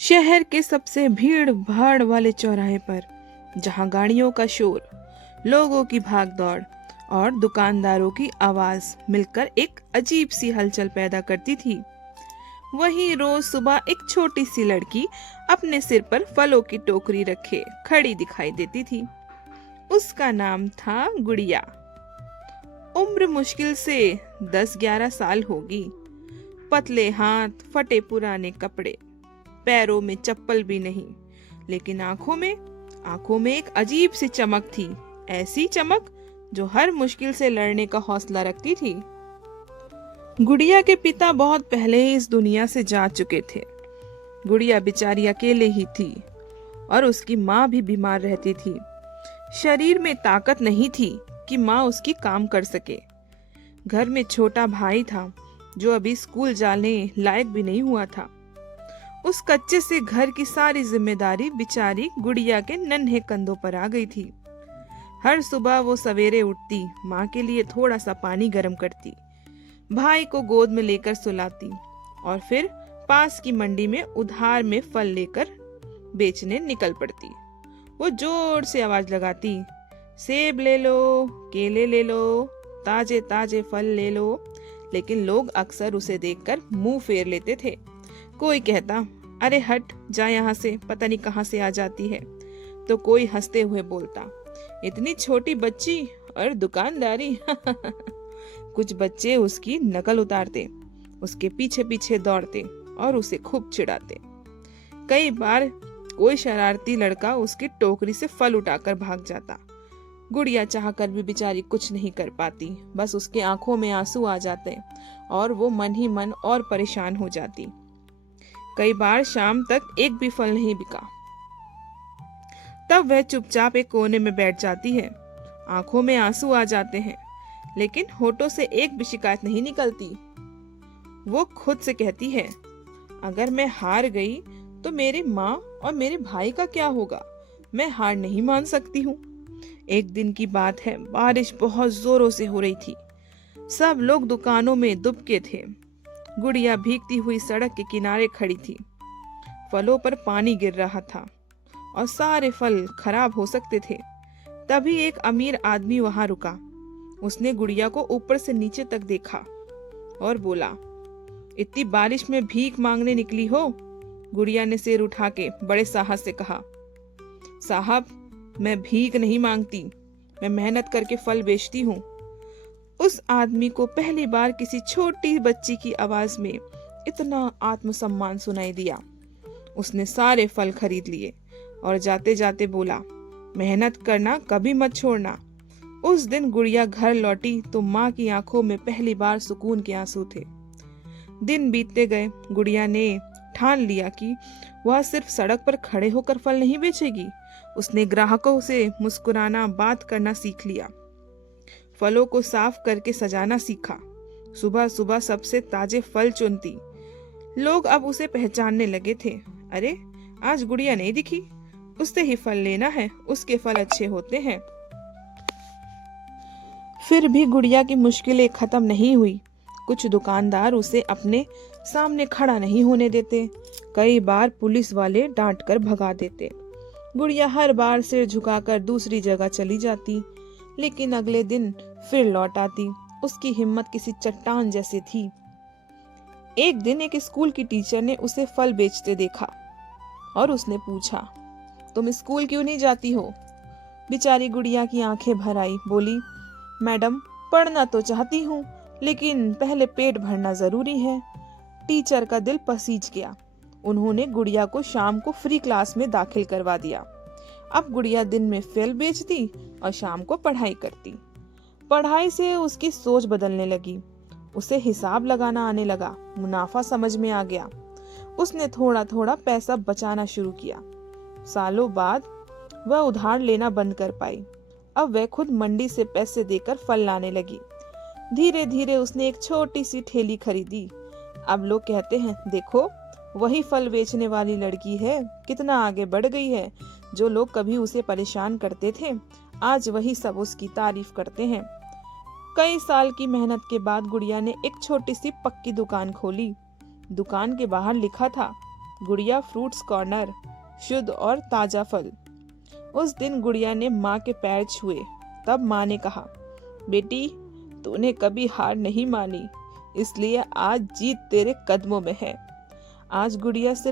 शहर के सबसे भीड़ भाड़ वाले चौराहे पर, जहां गाड़ियों का शोर, लोगों की भागदौड़ और दुकानदारों की आवाज मिलकर एक अजीब सी हलचल पैदा करती थी, वहीं रोज सुबह एक छोटी सी लड़की अपने सिर पर फलों की टोकरी रखे खड़ी दिखाई देती थी। उसका नाम था गुड़िया। उम्र मुश्किल से 10-11 साल होगी। पतले हाथ, फटे पुराने कपड़े, पैरों में चप्पल भी नहीं, लेकिन आंखों में एक अजीब सी चमक थी। ऐसी चमक जो हर मुश्किल से लड़ने का हौसला रखती थी। गुड़िया के पिता बहुत पहले ही इस दुनिया से जा चुके थे। गुड़िया बेचारी अकेले ही थी और उसकी माँ भी बीमार रहती थी। शरीर में ताकत नहीं थी कि माँ उसकी काम कर सके। घर में छोटा भाई था जो अभी स्कूल जाने लायक भी नहीं हुआ था। उस कच्चे से घर की सारी जिम्मेदारी बेचारी गुड़िया के नन्हे कंधों पर आ गई थी। हर सुबह वो सवेरे उठती, माँ के लिए थोड़ा सा पानी गर्म करती, भाई को गोद में लेकर सुलाती और फिर पास की मंडी में उधार में फल लेकर बेचने निकल पड़ती। वो जोर से आवाज लगाती, सेब ले लो, केले ले लो, ताजे ताजे फल ले लो। लेकिन लोग अक्सर उसे देखकर मुंह फेर लेते थे। कोई कहता, अरे हट जा यहाँ से, पता नहीं कहाँ से आ जाती है। तो कोई हंसते हुए बोलता, इतनी छोटी बच्ची और दुकानदारी। कुछ बच्चे उसकी नकल उतारते, उसके पीछे पीछे दौड़ते और उसे खूब चिढ़ाते। कई बार कोई शरारती लड़का उसकी टोकरी से फल उठाकर भाग जाता। गुड़िया चाहकर भी बेचारी कुछ नहीं कर पाती। बस उसके आंखों में आंसू आ जाते और वो मन ही मन और परेशान हो जाती। कई बार शाम तक एक भी फल नहीं बिका। तब वह चुपचाप एक कोने में बैठ जाती है। आंखों में आंसू आ जाते हैं, लेकिन होठों से एक भी शिकायत नहीं निकलती। वो खुद से कहती है, अगर मैं हार गई तो मेरी माँ और मेरे भाई का क्या होगा? मैं हार नहीं मान सकती हूँ। एक दिन की बात है, बारिश बहुत जोरों से हो रही थी। सब लोग दुकानों में दुबके थे। गुड़िया भीगती हुई सड़क के किनारे खड़ी थी। फलों पर पानी गिर रहा था और सारे फल खराब हो सकते थे। तभी एक अमीर आदमी वहां रुका। उसने गुड़िया को ऊपर से नीचे तक देखा और बोला, इतनी बारिश में भीख मांगने निकली हो? गुड़िया ने सिर उठा के बड़े साहस से कहा, साहब, मैं भीख नहीं मांगती, मैं मेहनत करके फल बेचती हूँ। उस आदमी को पहली बार किसी छोटी बच्ची की आवाज में इतना आत्मसम्मान सुनाई दिया। उसने सारे फल खरीद लिए और जाते जाते बोला, मेहनत करना कभी मत छोड़ना। उस दिन गुड़िया घर लौटी तो माँ की आंखों में पहली बार सुकून के आंसू थे। दिन बीतते गए। गुड़िया ने ठान लिया कि वह सिर्फ सड़क पर खड़े होकर फल नहीं बेचेगी। उसने ग्राहकों से मुस्कुराना, बात करना सीख लिया। फलों को साफ करके सजाना सीखा। सुबह सुबह सबसे ताजे फल चुनती। लोग अब उसे पहचानने लगे थे। अरे, आज गुड़िया नहीं दिखी, उससे ही फल लेना है, उसके फल अच्छे होते हैं। फिर भी गुड़िया की मुश्किलें खत्म नहीं हुई। कुछ दुकानदार उसे अपने सामने खड़ा नहीं होने देते। कई बार पुलिस वाले डांट कर भगा देते। गुड़िया हर बार सिर झुकाकर दूसरी जगह चली जाती, लेकिन अगले दिन फिर लौट आती। उसकी हिम्मत किसी चट्टान जैसी थी। एक दिन एक स्कूल की टीचर ने उसे फल बेचते देखा और उसने पूछा, तुम स्कूल क्यों नहीं जाती हो? बेचारी गुड़िया की आंखें भर आई। बोली, मैडम, पढ़ना तो चाहती हूँ, लेकिन पहले पेट भरना जरूरी है। टीचर का दिल पसीज गया। उन्होंने गुड़िया को शाम को फ्री क्लास में दाखिल करवा दिया। अब गुड़िया दिन में फल बेचती और शाम को पढ़ाई करती। पढ़ाई से उसकी सोच बदलने लगी। उसे हिसाब लगाना आने लगा, मुनाफा समझ में आ गया। उसने थोड़ा थोड़ा पैसा बचाना शुरू किया। सालों बाद वह उधार लेना बंद कर पाई। अब वह खुद मंडी से पैसे देकर फल लाने लगी। धीरे धीरे उसने एक छोटी सी ठेली खरीदी। अब लोग कहते हैं, देखो, वही फल बेचने वाली लड़की है, कितना आगे बढ़ गई है। जो लोग कभी उसे परेशान करते थे, आज वही सब उसकी तारीफ करते हैं। कई साल की मेहनत के बाद गुड़िया ने एक छोटी सी पक्की दुकान खोली। दुकान के बाहर लिखा था, गुड़िया फ्रूट्स कॉर्नर, शुद्ध और ताजा फल। उस दिन गुड़िया ने माँ के पैर छुए। तब माँ ने कहा, बेटी, तूने कभी हार नहीं मानी, इसलिए आज जीत तेरे कदमों में है। आज गुड़िया सिर्फ